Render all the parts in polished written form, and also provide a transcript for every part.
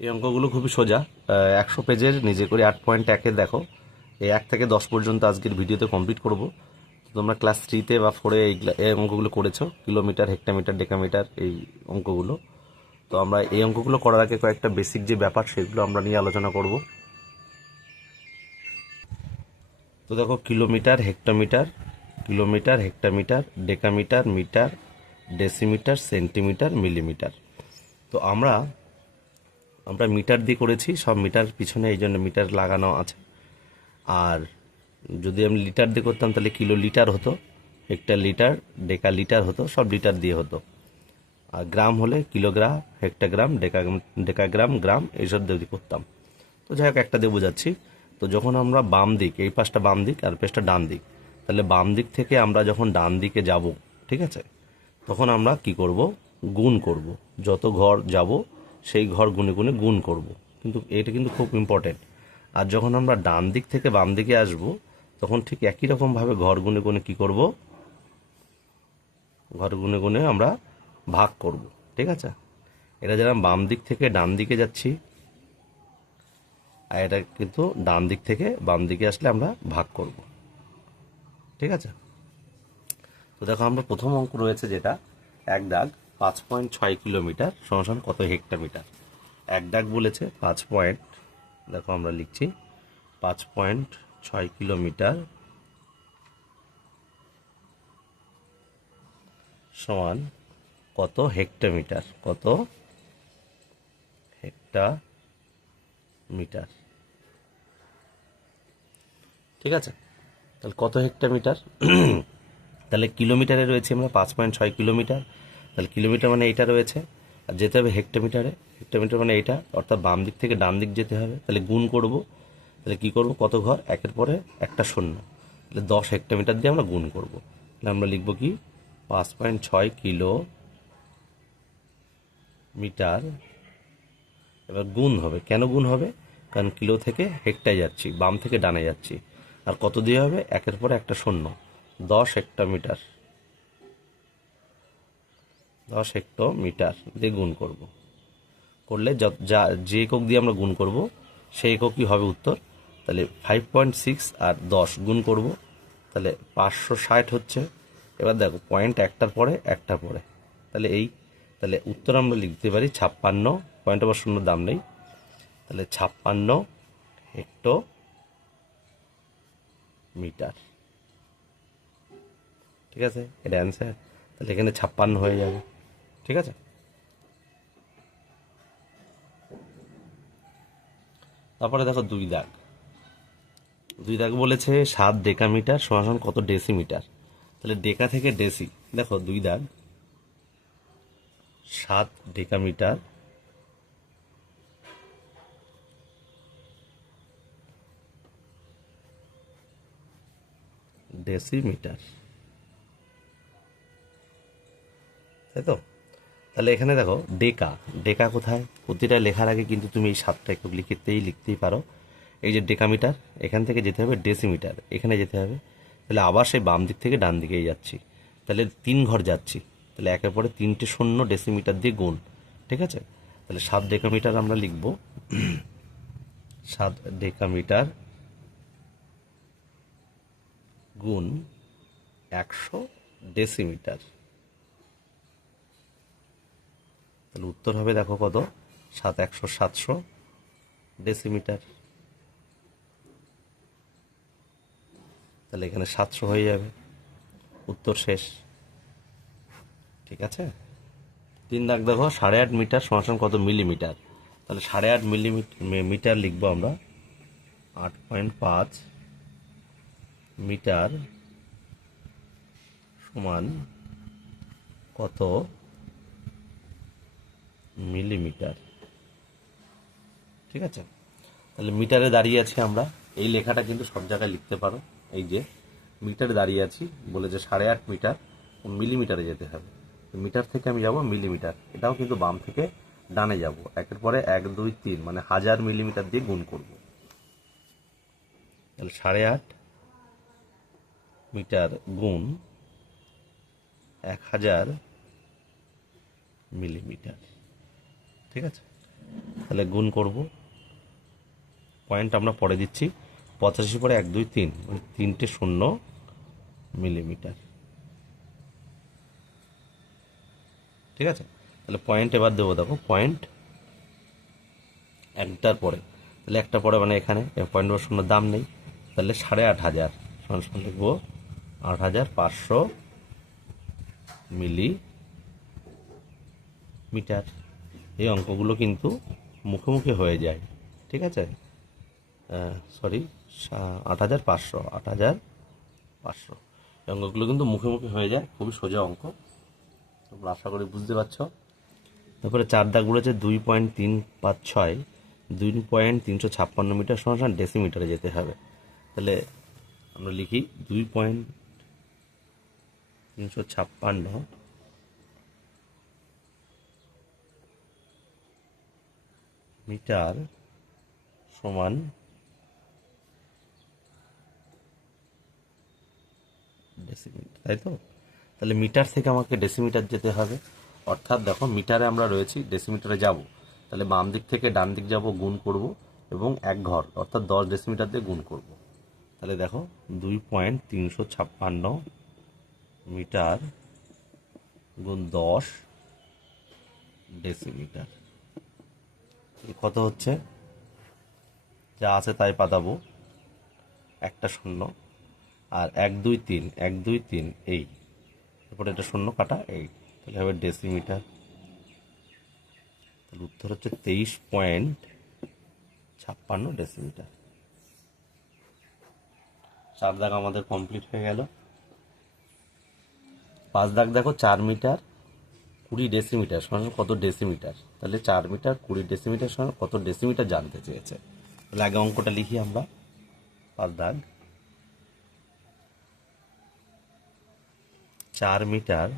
এই অঙ্কগুলো খুবই সোজা। 100 পেজের নিজে করে 8.1-এ দেখো। এই 1 থেকে 10 পর্যন্ত আজকের ভিডিওতে কমপ্লিট করব। তো তোমরা ক্লাস 3-তে বা 4-এ এই অঙ্কগুলো করেছো, কিলোমিটার, হেক্টোমিটার, ডেকামিটার, এই অঙ্কগুলো। তো আমরা এই অঙ্কগুলো করার আগে কয়েকটা বেসিক যে ব্যাপার সেগুলো আমরা নিয়ে আলোচনা করব। তো দেখো, kilometre, hectometre, kilometre, hectometre, decametre, metre, decimetre, centimetre, millimetre. তো আমরা আমরা মিটার দিয়ে করেছি, সব মিটার পিছনে এই জন্য মিটার লাগানো আছে। আর যদি আমি লিটার দিয়ে করতাম তাহলে কিলো লিটার হতো, হেক্টর লিটার, ডেকা লিটার হতো, সব লিটার দিয়ে হতো। আর গ্রাম হলে কিলোগ্রাম, হেক্টোগ্রাম, ডেকাগ্রাম, গ্রাম, এইসব দিয়ে করতাম। তো যাই হোক, একটা দিয়ে বোঝাচ্ছি। তো যখন আমরা বাম দিক, এই পাশটা বাম দিক আর পাশটা ডান দিক, তাহলে বাম দিক থেকে আমরা যখন ডান দিকে যাব, ঠিক আছে, তখন আমরা কি করব? গুণ করব। যত ঘর যাব সেই ঘর গুনে গুনে গুণ করব। কিন্তু এটা কিন্তু খুব ইম্পর্টেন্ট। আর যখন আমরা ডান দিক থেকে বাম দিকে আসব, তখন ঠিক একই রকমভাবে ঘর গুনে গুনে কী করব? ঘর গুনে গুনে আমরা ভাগ করব। ঠিক আছে? এটা যেরকম বাম দিক থেকে ডান দিকে যাচ্ছি, আর এটা কিন্তু ডান দিক থেকে বাম দিকে আসলে আমরা ভাগ করব। ঠিক আছে? তো দেখো, আমরা প্রথম অঙ্ক রয়েছে যেটা এক দাগ 5.6 কিলোমিটার সমান কত হেক্টোমিটার। এক দাগ বলেছে 5 পয়েন্ট, দেখো আমরা লিখছি 5.6 কিলোমিটার সমান কত হেক্টোমিটার, কত হেক্টোমিটার। ঠিক আছে? তাহলে কত হেক্টোমিটার? তাহলে কিলোমিটারে রয়েছে আমরা 5.6 কিলোমিটার। তাহলে কিলোমিটার মানে এইটা রয়েছে, আর যেতে হবে হেক্টোমিটারে। হেক্টোমিটার মানে এইটা, অর্থাৎ বাম দিক থেকে ডান দিক যেতে হবে। তাহলে গুণ করব। তাহলে কী করব? কত ঘর? একের পরে একটা শূন্য। তাহলে 10 হেক্টোমিটার দিয়ে আমরা গুণ করব। তাহলে আমরা লিখব কি? 5.6 কিলোমিটার। এবার গুণ হবে। কেন গুণ হবে? কারণ কিলো থেকে হেক্টায় যাচ্ছি, বাম থেকে ডানে যাচ্ছি। আর কত দিয়ে হবে? একের পরে একটা শূন্য। 10 হেক্টোমিটার, 10 হেক্টোমিটার দিয়ে গুণ করব। করলে যে একক দিয়ে আমরা গুণ করব সেই এককই হবে উত্তর। তাহলে 5.6 আর 10 গুণ করব, তাহলে 560 হচ্ছে। এবার দেখো, পয়েন্ট একটার পরে একটা পরে, তাহলে তাহলে উত্তর আমরা লিখতে পারি 56। পয়েন্ট আবার শূন্য দাম নেই, তাহলে 56 হেক্টোমিটার। ঠিক আছে? এটা অ্যান্সার। তাহলে এখানে 56 হয়ে যাবে। ঠিক আছে? তারপরে দেখো, দুই দাগ বলেছে 7 ডেকামিটার সমান কত ডেসিমিটার। তাহলে ডেকা থেকে ডেসি, দেখো দুই দাগ 7 ডেকামিটার ডেসিমিটার, তাই তো? তাহলে এখানে দেখো, ডেকা, ডেকা কোথায়? প্রতিটা লেখার আগে কিন্তু তুমি এই 7টা একক লিখতেই পারো। এই যে ডেকামিটার, এখান থেকে যেতে হবে ডেসিমিটার, এখানে যেতে হবে। তাহলে আবার সেই বাম দিক থেকে ডান দিকেই যাচ্ছি, তাহলে 3 ঘর যাচ্ছি। তাহলে একের পরে 3টে শূন্য ডেসিমিটার দিয়ে গুণ। ঠিক আছে? তাহলে 7 ডেকামিটার আমরা লিখব। 7 ডেকামিটার গুণ 100 ডেসিমিটার। তাহলে উত্তর হবে, দেখো কত, 7 100 700 ডেসিমিটার। তাহলে এখানে 700 হয়ে যাবে, উত্তর শেষ। ঠিক আছে? 3 দাগ দেখো, 8.5 মিটার সমান কত মিলিমিটার। তাহলে 8.5 মিটার লিখবো আমরা। 8.5 মিটার সমান কত মিলিমিটার। ঠিক আছে? তাহলে মিটারে দাঁড়িয়ে আছি আমরা। এই লেখাটা কিন্তু সব জায়গায় লিখতে পারো। এই যে মিটারে দাঁড়িয়ে আছি বলে যে 8.5 মিটার, মিলিমিটারে যেতে হবে। মিটার থেকে আমি যাব মিলিমিটার, এটাও কিন্তু বাম থেকে ডানে যাব। একের পরে 1 2 3 মানে 1000 মিলিমিটার দিয়ে গুণ করব। তাহলে 8.5 মিটার গুণ 1000 মিলিমিটার। ঠিক আছে? তাহলে গুণ করব, পয়েন্ট আমরা পরে দিচ্ছি, 85 পরে 1 2 3 মানে 3টে 0 মিলিমিটার। ঠিক আছে, তাহলে পয়েন্ট এবার দেবো, দেখো পয়েন্ট একটার পরে, তাহলে একটা পরে মানে এখানে পয়েন্ট বা শূন্য দাম নেই, তাহলে 8500 সমান সমান লিখবো 8500 মিলিমিটার। এই অঙ্কগুলো কিন্তু মুখোমুখি হয়ে যায়। ঠিক আছে, সরি 8500 এই অঙ্কগুলো কিন্তু মুখে মুখে হয়ে যায়, খুবই সোজা অঙ্ক, তোমরা আশা করি বুঝতে পারছো। তারপরে 4 দাগ বলেছে 2.356 2.356 মিটার সমান ডেসিমিটারে যেতে হবে। তাহলে আমরা লিখি 2.356 মিটার সমান ডেসিমিটার, তাই তো? তাহলে মিটার থেকে আমাকে ডেসিমিটার যেতে হবে, অর্থাৎ দেখো মিটারে আমরা রয়েছি, ডেসিমিটারে যাব, তাহলে বাম দিক থেকে ডান দিক যাব, গুণ করব এবং এক ঘর অর্থাৎ 10 ডেসিমিটার দিয়ে গুণ করব। তাহলে দেখো 2.356 মিটার গুণ 10 ডেসিমিটার কত হচ্ছে? যা আছে তাই পাতাবো, একটা শূন্য, আর 1 2 3 1 2 3 এই, তারপরে এটা শূন্য কাটা এই, তাহলে হবে ডেসিমিটার। তাহলে উত্তর হচ্ছে 23.56 ডেসিমিটার। 4 দাগ আমাদের কমপ্লিট হয়ে গেল। 5 দাগ দেখো 4 মিটার 20 ডেসিমিটার সমান কত ডেসিমিটার, তাহলে 4 মিটার 20 ডেসিমিটার সমান কত ডেসিমিটার জানতে চেয়েছে। তাহলে আগে অঙ্কটা লিখি আমরা। 5 দাগ 4 মিটার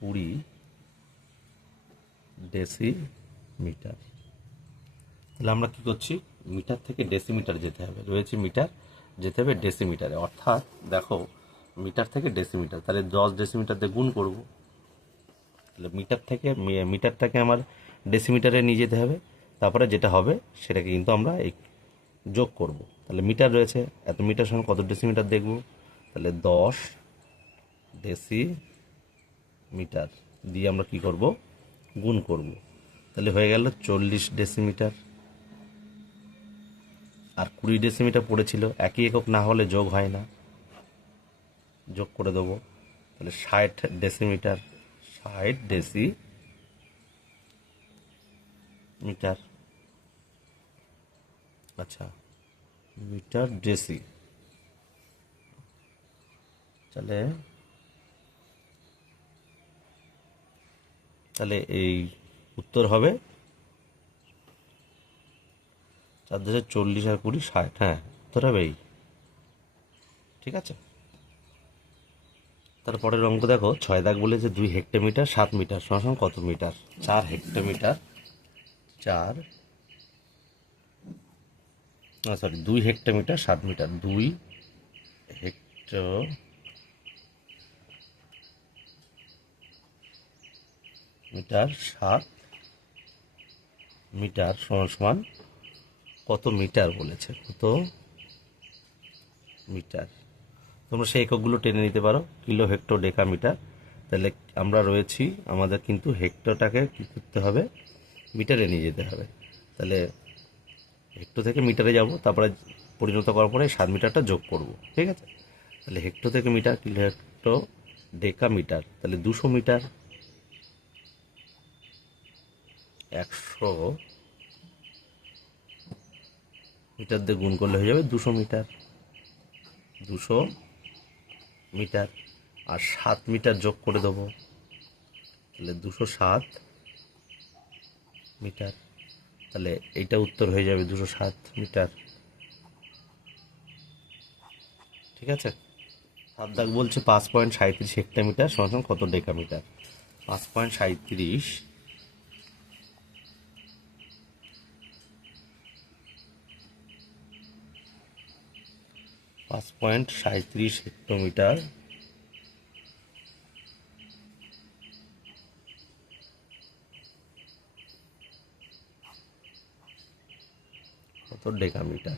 20 ডেসিমিটার। তাহলে আমরা কি করছি, মিটার থেকে ডেসিমিটার যেতে হবে, রয়েছে মিটার, যেতে হবে ডেসিমিটারে, অর্থাৎ দেখো মিটার থেকে ডেসিমিটার, তাহলে 10 ডেসিমিটার দিয়ে গুণ করব। তাহলে মিটারটাকে আমার ডেসিমিটারে নিয়ে যেতে হবে, তারপরে যেটা হবে সেটাকে কিন্তু আমরা এই যোগ করব। তাহলে মিটার রয়েছে, এত মিটার সমান কত ডেসিমিটার দেখব, তাহলে 10 ডেসিমিটার দিয়ে আমরা কি করব, গুণ করব। তাহলে হয়ে গেল 40 ডেসিমিটার। আর 20 ডেসিমিটার পড়েছিল, একই একক না হলে যোগ হয় না, যোগ করে দেবো। তাহলে 60 ডেসিমিটার, 60 ডেসিমিটার। আচ্ছা, মিটার ডেসি, তাহলে তাহলে এই উত্তর হবে 4 আর 20 60, হ্যাঁ উত্তর হবে এই। ঠিক আছে, তারপরের অঙ্ক দেখো 6 দাগ বলেছে 2 হেক্টোমিটার 7 মিটার সমান কত metre. 4 hectometre 4 sorry 2 hectometre 7 metre, 2 hectometre 7 metre সমান সমান কত মিটার বলেছে, কত মিটার। তোমরা সেই এককগুলো টেনে নিতে পারো, কিলো, হেক্টর, ডেকা, মিটার। তাহলে আমরা রয়েছি, আমাদের কিন্তু হেক্টরটাকে কী করতে হবে, মিটারে নিয়ে যেতে হবে। তাহলে হেক্টর থেকে মিটারে যাব, তারপরে পরিণত করার পরে 7 মিটারটা যোগ করব। ঠিক আছে, তাহলে হেক্টর থেকে metre, kilo, hecto, deca, metre, তাহলে 200 মিটার, 100 মিটার দিয়ে গুণ করলে হয়ে যাবে 200 মিটার, 200 মিটার। আর 7 মিটার যোগ করে দেবো, তাহলে 207 মিটার। তাহলে এইটা উত্তর হয়ে যাবে 207 মিটার। ঠিক আছে, 7 দাগ বলছে 5.37 হেক্টোমিটার সমান কত ডেকামিটার। 5.37 hectometre decametre.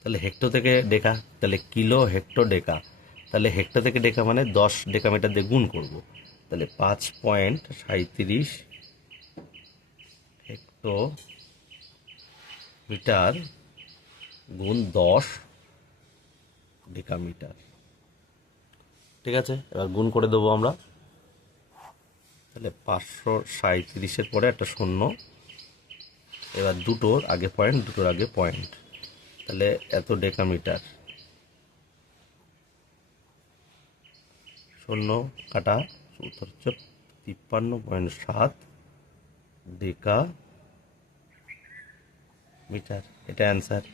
তাহলে হেক্টর থেকে ডেকা, তাহলে কিলো হেক্টর ডেকা, তাহলে হেক্টর থেকে ডেকা মানে 10 ডেকামিটার দিয়ে গুণ করব। তাহলে 5.37 হেক্টর মিটার গুণ 10 ডেকামিটার। ঠিক আছে, এবার গুণ করে দেবো আমরা। তাহলে 537-এর পরে একটা শূন্য, এবার দুটোর আগে পয়েন্ট, দুটোর আগে পয়েন্ট, তাহলে এত ডেকামিটার, শূন্য কাটা, উত্তর হচ্ছে 53.7 ডেকা মিটার। এটা অ্যান্সার।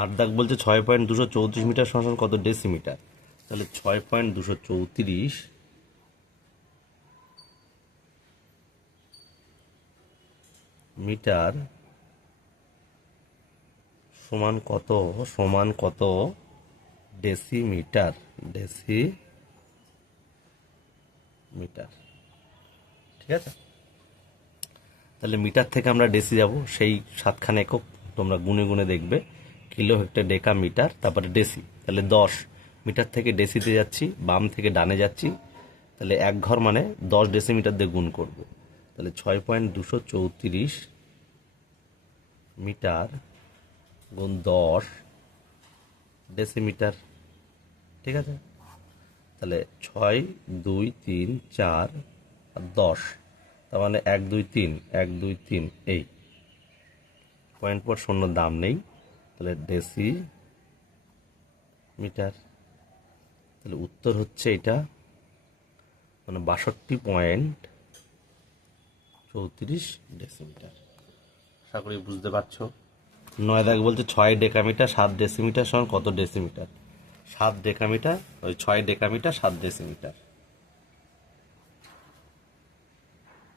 8 দাগ বলছে 6.234 মিটার সমান কত ডেসিমিটার। তাহলে 6.234 মিটার সমান কত, সমান কত ডেসিমিটার, ডেসিমিটার। ঠিক আছে, তাহলে মিটার থেকে আমরা ডেসি যাব, সেই 7খানা একক তোমরা গুনে গুনে দেখবে, কিলো হেক্টর ডেকা মিটার, তারপরে ডেসি। তাহলে 10 মিটার থেকে ডেসিতে যাচ্ছি, বাম থেকে ডানে যাচ্ছি, তাহলে এক ঘর মানে 10 ডেসিমিটার দিয়ে গুণ করব। তাহলে 6.234 মিটার গুণ 10 ডেসিমিটার। ঠিক আছে, তাহলে 6, 2, 3, 4 আর 10, তার মানে 1, 2, 3, 1, 2, 3, এই পয়েন্ট পর শূন্য দাম নেই, তাহলে ডেসি মিটার। তাহলে উত্তর হচ্ছে এটা, মানে 62.34 ডেসিমিটার। আশা করি বুঝতে পারছো। 9 দাগ বলছে 6 ডেকামিটার 7 ডেসিমিটার সমান কত ডেসিমিটার। 7 ডেকামিটার, ওই 6 decametre 7 decimetre.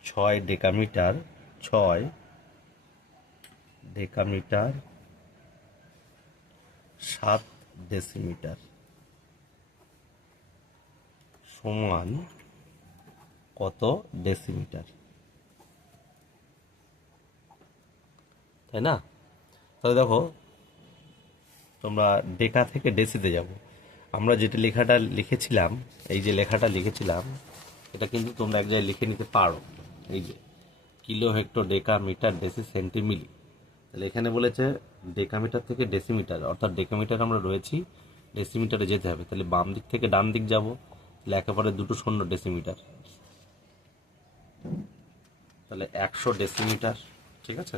6 decametre, 6 decametre 7 decimetre সমান কত ডেসিমিটার, তাই না? তাহলে দেখো, তোমরা ডেকা থেকে ডেসিতে যাব। আমরা যেটা লেখাটা লিখেছিলাম, এই যে লেখাটা লিখেছিলাম, এটা কিন্তু তোমরা এক জায়গায় লিখে নিতে পারো। এই যে kilo hecto deca metre deci centi milli, তাহলে এখানে বলেছে ডেকামিটার থেকে ডেসিমিটার, অর্থাৎ ডেকামিটার আমরা রয়েছি, ডেসিমিটারে যেতে হবে। তাহলে বাম দিক থেকে ডান দিক যাব, তাহলে একেবারে দুটো শূন্য ডেসিমিটার, তাহলে 100 ডেসিমিটার। ঠিক আছে,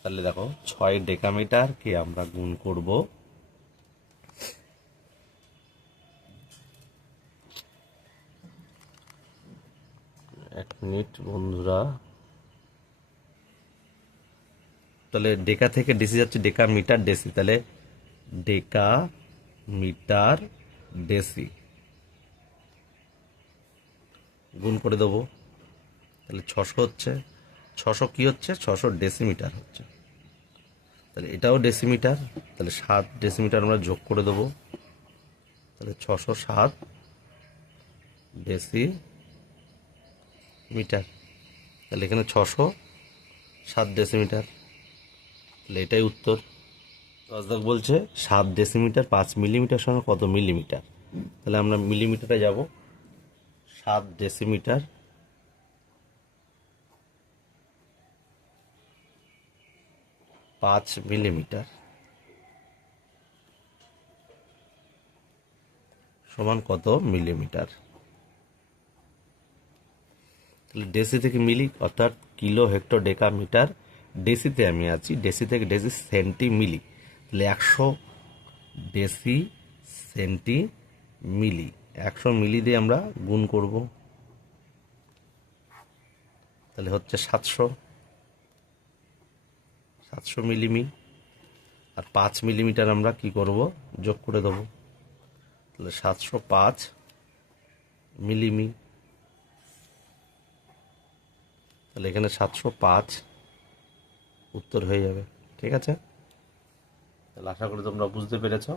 তাহলে দেখো 6 ডেকামিটারকে আমরা গুণ করব 1 মিনিট বন্ধুরা। তাহলে ডেকা থেকে ডেসি যাচ্ছে, ডেকা মিটার ডেসি, তাহলে ডেকা মিটার ডেসি গুণ করে দেবো। তাহলে 600 হচ্ছে, 600 কি হচ্ছে, 600 ডেসিমিটার হচ্ছে। তাহলে এটাও ডেসিমিটার, তাহলে 7 ডেসিমিটার আমরা যোগ করে দেবো। তাহলে 607 ডেসিমিটার। তাহলে এখানে 607 ডেসিমিটার, তাহলে এটাই উত্তর। রাজদাক বলছে 7 ডেসিমিটার 5 মিলিমিটার সমান কত মিলিমিটার। তাহলে আমরা মিলিমিটারে যাব। 7 ডেসিমিটার 5 মিলিমিটার সমান কত মিলিমিটার। তাহলে ডেসি থেকে মিলি, অর্থাৎ কিলো হেক্টর ডেকা মিটার, ডেসিতে আমি আছি, ডেসি থেকে ডেসি সেন্টি মিলি, তাহলে 100 ডেসি সেন্টি মিলি, 100 মিলি দিয়ে আমরা গুণ করব, তাহলে হচ্ছে 700 মিলিমি। আর 5 মিলিমিটার আমরা কি করব, যোগ করে দেবো, তাহলে 705 মিলিমি। তাহলে এখানে 705 উত্তর হয়ে যাবে। ঠিক আছে, তাহলে আশা করি তোমরা বুঝতে পেরেছো।